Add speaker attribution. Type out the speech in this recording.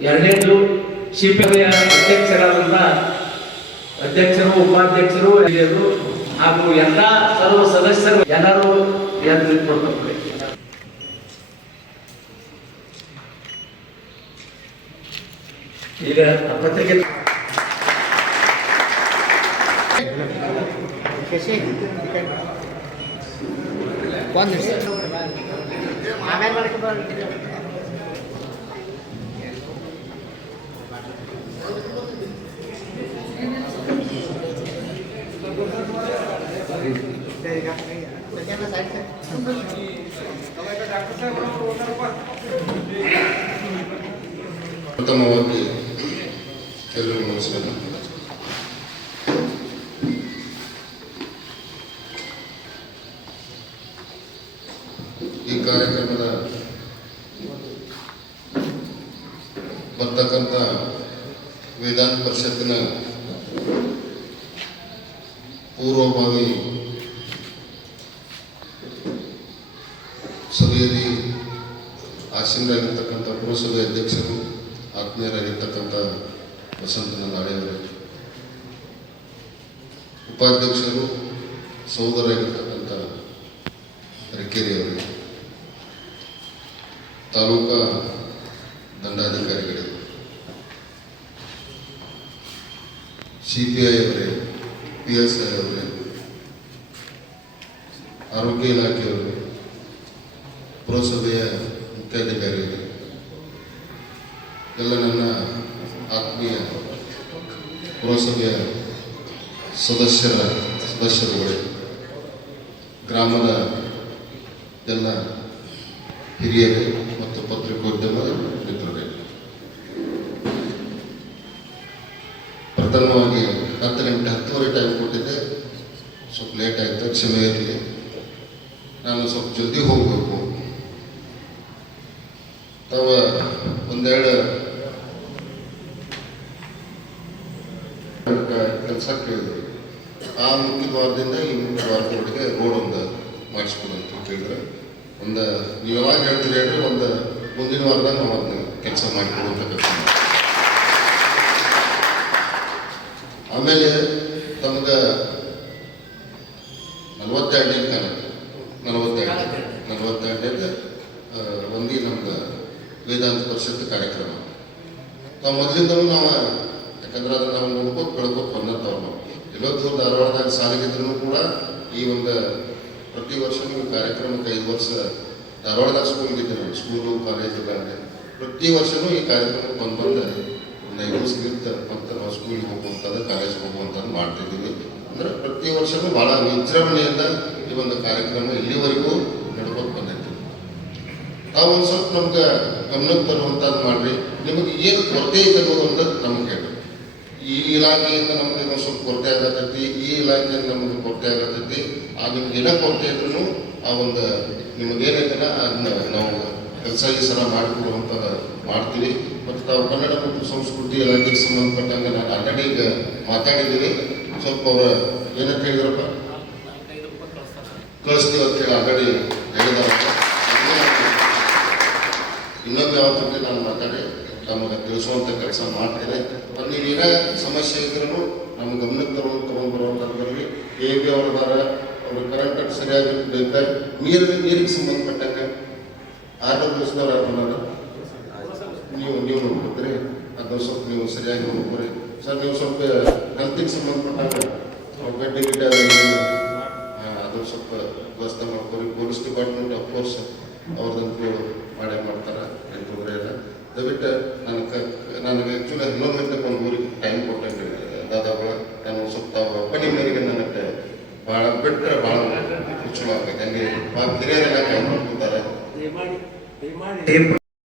Speaker 1: ಎರಡನೇದು ಶಿಪಿಯ ಅಧ್ಯಕ್ಷರಾದಂಥ ಅಧ್ಯಕ್ಷರು ಉಪಾಧ್ಯಕ್ಷರು ಹಿರಿಯರು ಹಾಗೂ ಎಲ್ಲ ಸರ್ವ ಸದಸ್ಯರು ಎಲ್ಲರೂ ಎದ್ದು ಕೊಡ್ತಾರೆ ಈಗ ಪತ್ರಿಕೆ
Speaker 2: ಒಂದು ನಿಮಿಷ ಆಮೇಲೆ ಮಾಡ್ಕೊಂಡು
Speaker 3: ಪ್ರಥಮವಾಗಿ ಎಲ್ಲರಿಗೂ ನಮಸ್ಕಾರ ಈ ಕಾರ್ಯಕ್ರಮದ ಬರ್ತಕ್ಕಂಥ ವಿಧಾನ ಪರಿಷತ್ತಿನ ಪೂರ್ವಭಾವಿ ಆಸೀನರಾಗಿರ್ತಕ್ಕಂಥ ಪುರಸಭೆ ಅಧ್ಯಕ್ಷರು, ಆತ್ಮೀಯರಾಗಿರ್ತಕ್ಕಂಥ ವಸಂತನ ನಾಳೆಯವರೇ ಉಪಾಧ್ಯಕ್ಷರು ಸಹೋದರಾಗಿರ್ತಕ್ಕಂಥ ರಿಕೇರಿಯವರು ತಾಲೂಕಾ ದಂಡಾಧಿಕಾರಿಗಳೇ, ಸಿ ಪಿ ಐ ಅವರೇ, ಪಿ ಎಸ್ ಐ ಅವರೇ, ಆರೋಗ್ಯ ಇಲಾಖೆಯವರೇ ಪುರಸಭೆಯ ಮುಖ್ಯಾಧಿಕಾರಿಗಳೇ ಎಲ್ಲ ನನ್ನ ಆತ್ಮೀಯ ಪುರಸಭೆಯ ಸದಸ್ಯರ ಸದಸ್ಯರುಗಳೇ, ಗ್ರಾಮದ ಎಲ್ಲ ಹಿರಿಯರು ಮತ್ತು ಪತ್ರಿಕೋದ್ಯಮ ಮಿತ್ರರೇ. ಪ್ರಥಮವಾಗಿ ಹತ್ತು ಗಂಟೆ ಹತ್ತುವರೆ ಟೈಮ್ ಕೊಟ್ಟಿದ್ದೆ. ಸ್ವಲ್ಪ ಲೇಟ್ ಆಯಿತು ಕ್ಷಮೆ ಇರಲಿ ನಾನು ಸ್ವಲ್ಪ ಜಲ್ದಿ ಹೋಗಬೇಕು. ತಾವ ಒಂದೆರಡು ಕೆಲಸ ಕೇಳಿದ್ರು ಆ ಮುಖ್ಯ ದ್ವಾರದಿಂದ ಈ ಮುಖ್ಯ ದ್ವಾರದೊಳಗೆ ರೋಡ್ ಒಂದು ಮಾಡಿಸ್ಕೊಡು ಅಂತ ಕೇಳಿದ್ರೆ. ಒಂದು ನೀವು ಯಾವಾಗ ಹೇಳ್ತೀರಿ ಹೇಳ್ರಿ ಒಂದು ಮುಂದಿನ ವಾರದಾಗ ನಾವು ಅದನ್ನ ಕೆಲಸ ಮಾಡಿಕೊಡುವಂಥ ಕೆಲಸ ಆಮೇಲೆ ತಮ್ಗೆ ನಲವತ್ತೆರಡನೇ ಕಾಲ. ನಲವತ್ತೆರಡು. ನಲವತ್ತೆರಡನೇ ಒಂದಿ ನಮ್ದು ವೇದಾಂತ ಪರಿಷತ್ ಕಾರ್ಯಕ್ರಮ. ತಾವು ಮೊದಲಿಂದಲೂ ನಾವು, ಯಾಕಂದ್ರೆ ಅದನ್ನ ನಾವು ನೋಡ್ಕೋತ ಬೆಳ್ಕೋತ ಬಂದಂಥವ್ರು ನಾವು. ಎಲ್ಲೋ ದೂರ ಧಾರವಾಡದಾಗ ಸಾಲಿಗಿದ್ರು ಕೂಡ ಈ ಒಂದು ಪ್ರತಿ ವರ್ಷ ನೀವು ಕಾರ್ಯಕ್ರಮಕ್ಕೆ ಐದು ವರ್ಷ ಧಾರವಾಡದಾಗ ಸ್ಕೂಲ್ಗಿದ್ದೆ ನಾನು ಸ್ಕೂಲು ಕಾಲೇಜು ಇದ್ದಾಗ ಪ್ರತಿ ವರ್ಷನೂ ಈ ಕಾರ್ಯಕ್ರಮಕ್ಕೆ ಬಂದು ಬಂದು ಇರ್ತ ಮತ್ತು ನಾವು ಸ್ಕೂಲಿಗೆ ಹೋಗುವಂಥದ್ದು ಕಾಲೇಜ್ಗೆ ಹೋಗುವಂಥದ್ದು ಮಾಡ್ತಿದ್ದೀವಿ. ಅಂದ್ರೆ ಪ್ರತಿ ವರ್ಷವೂ ಭಾಳ ವಿಜೃಂಭಣೆಯಿಂದ ಈ ಒಂದು ಕಾರ್ಯಕ್ರಮ ಇಲ್ಲಿವರೆಗೂ ತಾವು ಒಂದು ಸ್ವಲ್ಪ ನಮ್ಗೆ ಗಮನಕ್ಕೆ ಬರುವಂಥದ್ದು ಮಾಡ್ರಿ. ನಿಮಗೆ ಏನು ಕೊರತೆ ಐತೆ ಅನ್ನೋದು ಒಂದು ನಮ್ಗೆ ಹೇಳಿ ಈ ಇಲಾಖೆಯಿಂದ ನಮ್ಗೆ ಏನೋ ಸ್ವಲ್ಪ ಕೊರತೆ ಆಗತೈತಿ ಈ ಇಲಾಖೆಯಿಂದ ನಮಗೆ ಕೊರತೆ ಆಗತೈತಿ ಆ ನಿಮ್ಗೆ ಏನೋ ಕೊರತೆ ಇದ್ರೂ ಆ ಒಂದು ನಿಮಗೆ ಏನೈತಲ್ಲ ಅದನ್ನ ನಾವು ಕೆಲಸ ಈ ಸಲ ಮಾಡಿಕೊಡುವಂಥದ್ದು ಮಾಡ್ತೀವಿ. ಮತ್ತು ತಾವು ಕನ್ನಡ ಮತ್ತು ಸಂಸ್ಕೃತಿ ಇಲಾಖೆಗೆ ಸಂಬಂಧಪಟ್ಟಂಗೆ ನಾನು ಆಲ್ರೆಡಿ ಈಗ ಮಾತಾಡಿದ್ದೀನಿ. ಸ್ವಲ್ಪ ಅವ್ರ ಏನಂತ ಹೇಳಿದ್ರಪ್ಪ? ಕಳಿಸ್ತೀವಿ ಅಂತ ಹೇಳಿ ಆಲ್ರೆಡಿ ಹೇಳಿದಾರಪ್ಪ ಇನ್ನೊಮ್ಮೆ ತಂದೆ ನಾನು ಮಾತಾಡಿ ನಮಗೆ ತಿಳಿಸುವಂಥ ಕೆಲಸ ಮಾಡ್ತೇನೆ. ಮತ್ತು ನೀವು ಏನೇ ಸಮಸ್ಯೆ ಇದ್ರೂ ನಮ್ಮ ಗಮನಕ್ಕೆ ತಗೊಂಡು ತಗೊಂಡು ಬರುವಂಥದ್ರಲ್ಲಿ ಎ ಬಿ ಅವರದಾರ ಅವರು ಕರೆಂಟ್ ಸರಿಯಾಗಿ ಬೇಕಾಗಿ ನೀರು ನೀರಿಗೆ ಸಂಬಂಧಪಟ್ಟಂಗೆ ಆರ್ ಡಬ್ಲ್ಯೂ ಎಸ್ದವ್ರು ಯಾರು ನೀವು ನೀವು ನೋಡ್ಕೊತೀರಿ, ಅದನ್ನ ಸ್ವಲ್ಪ ನೀವು ಸರಿಯಾಗಿ ನೋಡ್ಕೊರಿ. ಸರ್, ನೀವು ಸ್ವಲ್ಪ ಹೆಲ್ತಿಗೆ ಸಂಬಂಧಪಟ್ಟಂಗೆ ಗಡ್ಡೆ ಗಿಡ್ಡೆ ಅದು ಸ್ವಲ್ಪ ವ್ಯವಸ್ಥೆ ಮಾಡ್ಕೊರಿ. ಪೊಲೀಸ್ ಡಿಪಾರ್ಟ್ಮೆಂಟ್ ಅಫ್ಕೋರ್ಸ್ ಅವ್ರದಂತೂ ಸ್ವಲ್ಪ ತಾವು ಅಪ್ಪನಿ ಮೇರೆಗೆ ನನಗೆ ಭಾಳ ಬಿಟ್ಟರೆ ಭಾಳ ಚಲೋ ಆಗ್ತೈತೆ ಹಂಗೆ ಭಾಳ ಹಿರಿಯರೆಲ್ಲ ಕೈ ಮಾಡ್ಕೊತಾರೆ
Speaker 1: ದಯಮಾಡಿ ದಯಮಾಡಿ